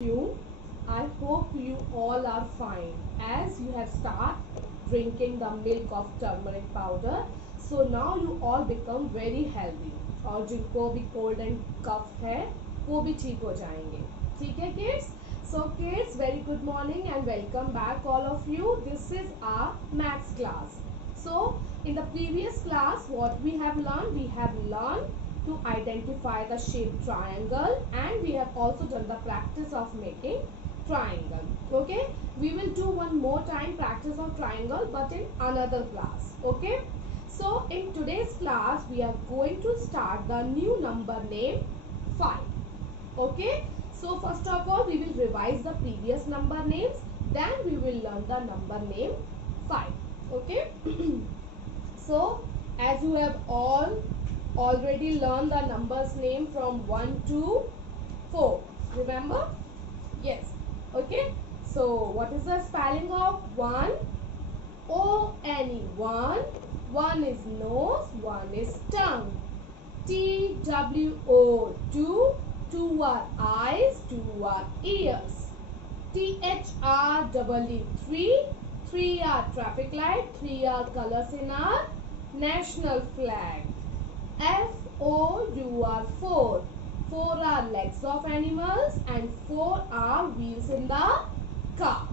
you. I hope you all are fine as you have started drinking the milk of turmeric powder. So now you all become very healthy और जिनको भी cold and cough है वो भी ठीक हो जाएंगे. ठीक है kids? So kids, very good morning and welcome back all of you. This is our maths class. So in the previous class what we have learned to identify the shape triangle, and we have also done the practice of making triangle. Okay, we will do one more time practice of triangle but in another class. Okay, so in today's class we are going to start the new number name 5. Okay, so first of all we will revise the previous number names, then we will learn the number name 5. Okay. So as you have all already learned the numbers name from 1 to 4, remember? Yes. Okay, so what is the spelling of 1? O-N-E, 1. 1 is nose, 1 is tongue. T-W-O, 2. 2 are eyes, 2 are ears. T-H-R-E-E, 3. 3 are traffic light, 3 are colors in our national flag. F-O-U-R, 4. 4 are legs of animals and 4 are wheels in the car.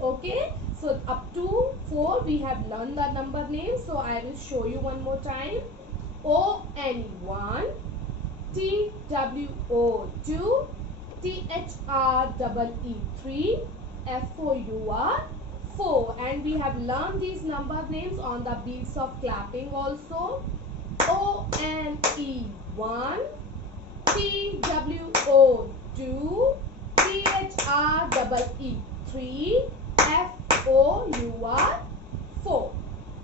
Okay, so up to 4 we have learned the number name. So I will show you one more time. O-N, 1. T-W-O, 2. T-H-R-E-E, 3. F-O-U-R, 4. And we have learned these number names on the beats of clapping also. O-N-E, 1. T-W-O, 2. T-H-R-E-E, 3. F-O-U-R, 4.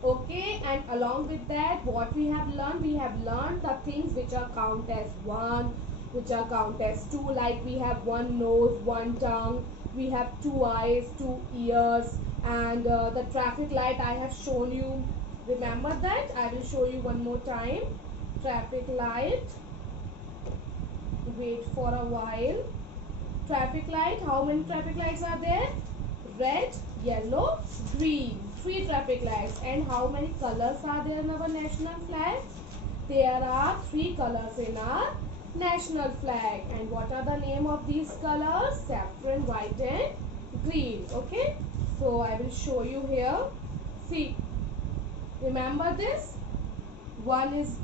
Okay, and along with that what we have learned the things which are count as 1, which are count as 2, like we have one nose, one tongue, we have 2 eyes, 2 ears, and the traffic light I have shown you. Remember that? I will show you one more time. Traffic light. Wait for a while. Traffic light. How many traffic lights are there? Red, yellow, green. 3 traffic lights. And how many colors are there in our national flag? There are 3 colors in our national flag. And what are the name of these colors? Saffron, white and green. Okay. So I will show you here. See. Remember this? One is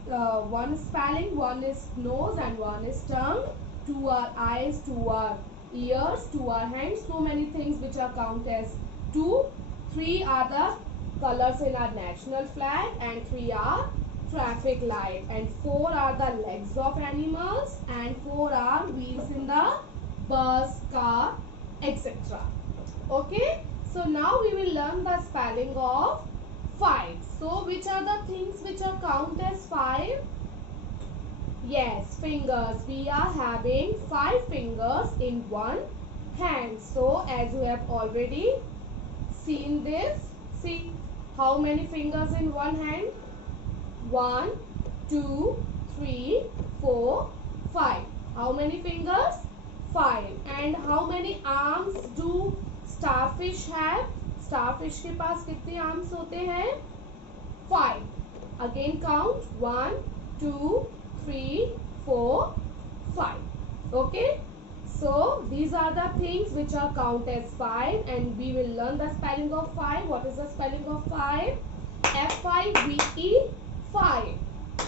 spelling, one is nose and one is tongue. 2 are eyes, 2 are ears, 2 are hands. So many things which are count as 2. 3 are the colors in our national flag and 3 are traffic light, and 4 are the legs of animals and 4 are wheels in the bus, car, etc. Okay, so now we will learn the spelling of 5. So which are the things which are count as 5? Yes, fingers. We are having 5 fingers in one hand. So as you have already seen this, see how many fingers in one hand? 1, 2, 3, 4, 5. How many fingers? 5. And how many arms do starfish have? Starfish के पास कितने arms होते हैं? 5. Again count. 1, 2, 3, 4, 5. Okay. So these are the things which are count as 5, and we will learn the spelling of 5. What is the spelling of 5? F-I-V-E, 5.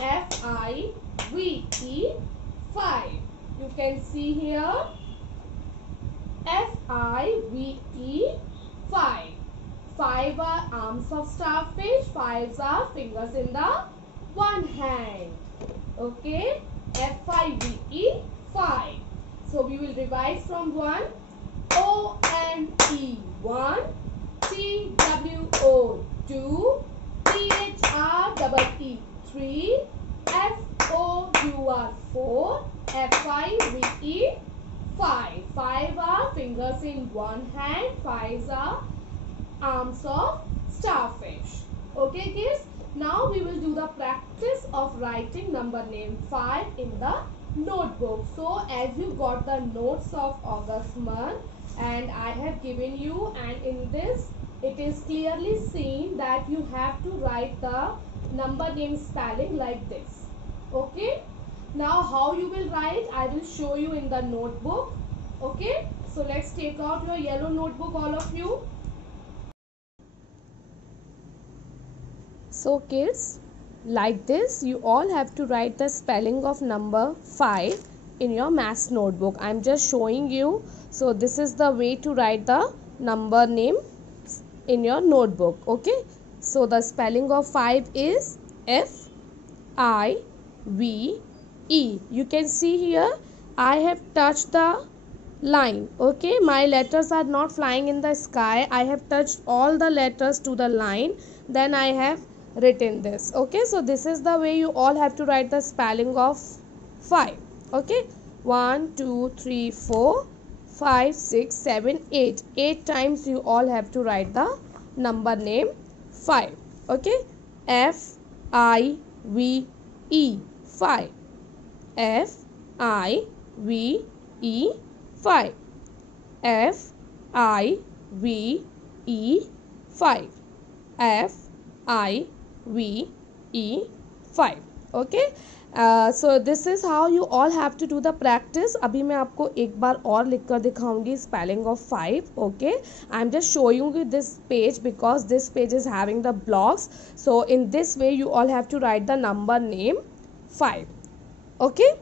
F-I-V-E, 5. You can see here. F-I-V-E, 5. 5 are arms of starfish. 5 are fingers in the one hand. Okay. F-I-V-E, 5. So we will revise from 1. O-N-E, 1. T-W-O, 2. T-H-R-E-E, 3. F-O-U-R, 4. F-I-V-E, 5. 5 are fingers in one hand. 5 are arms of starfish. Okay kids, now we will do the practice of writing number name 5 in the notebook. So as you got the notes of August month and I have given you, and in this it is clearly seen that you have to write the number name spelling like this. Okay, now how you will write I will show you in the notebook. Okay, so let's take out your yellow notebook, all of you. So kids, like this you all have to write the spelling of number 5 in your maths notebook. I am just showing you. So this is the way to write the number name in your notebook. Okay, so the spelling of 5 is FIVE. You can see here I have touched the line. Okay, my letters are not flying in the sky. I have touched all the letters to the line, then I have written this. Okay, so this is the way you all have to write the spelling of 5. Okay, 1 2 3 4 5 6 7 8 8 times you all have to write the number name 5. Okay, FIVE 5, FIVE 5, FIVE 5, FIVE 5. Okay, so this is how you all have to do the practice. अभी मैं आपको एक बार और लिख कर दिखाऊंगी spelling of 5. Okay, I am just showing you this page because this page is having the blocks. So in this way you all have to write the number name 5. Okay,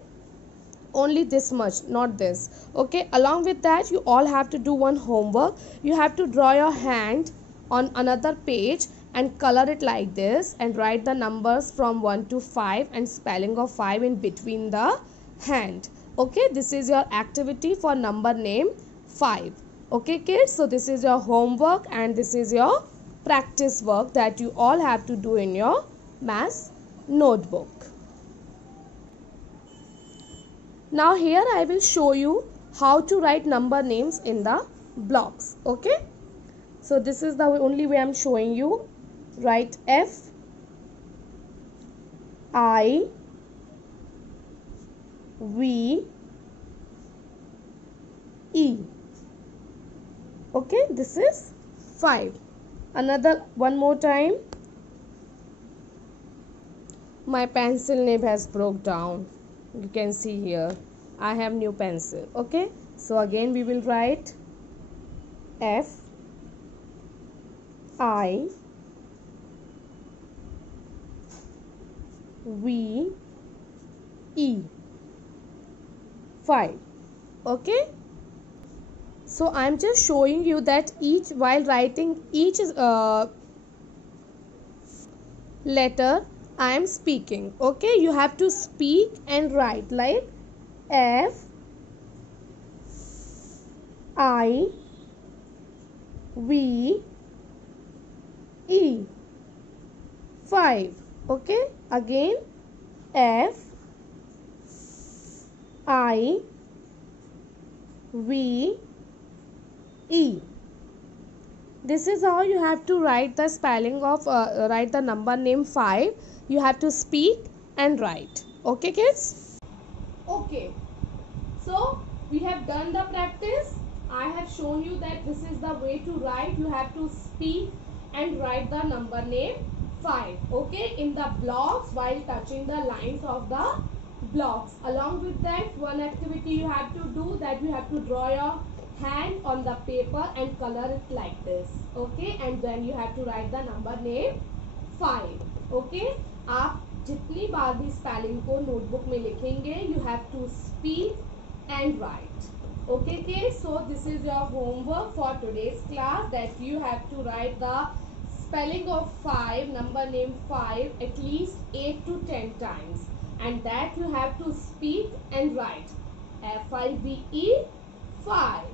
only this much, not this. Okay, along with that you all have to do one homework. You have to draw your hand on another page and color it like this and write the numbers from 1 to 5 and spelling of 5 in between the hand. Okay, this is your activity for number name 5. Okay kids, so this is your homework and this is your practice work that you all have to do in your maths notebook. Now here I will show you how to write number names in the blocks. Okay, so this is the only way I am showing you. Write FIVE. Okay, this is 5. Another one more time. My pencil nib has broke down. You can see here I have new pencil. Okay, so again we will write FIVE 5. Okay, so I am just showing you that each while writing each letter I am speaking. Okay, you have to speak and write like FIVE 5. Okay, again FIVE. This is how you have to write the spelling of write the number name 5. You have to speak and write. Okay kids? Okay, so we have done the practice. I have shown you that this is the way to write. You have to speak and write the number name 5. Okay, in the blocks while touching the lines of the blocks. Along with that, one activity you have to do, that you have to draw your hand on the paper and color it like this. Okay, and then you have to write the number name 5. Okay, आप जितनी बार भी spelling को notebook में लिखेंगे, you have to speak and write. Okay kids, so this is your homework for today's class, that you have to write the spelling of 5, number name 5 at least 8 to 10 times, and that you have to speak and write FIVE 5,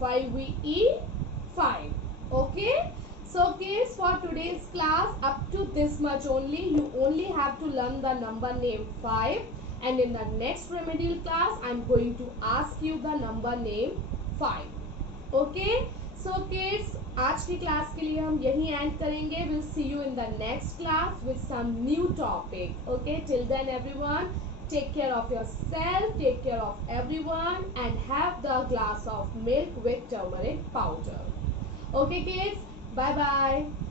FIVE 5. Okay, so kids, for today's class up to this much only. You only have to learn the number name 5, and in the next remedial class I am going to ask you the number name 5. Okay, so kids, आज की class के लिए हम यही and करेंगे. We'll see you in the next class with some new topic. Okay, till then everyone, take care of yourself, take care of everyone, and have the glass of milk with turmeric powder. Okay kids, bye bye.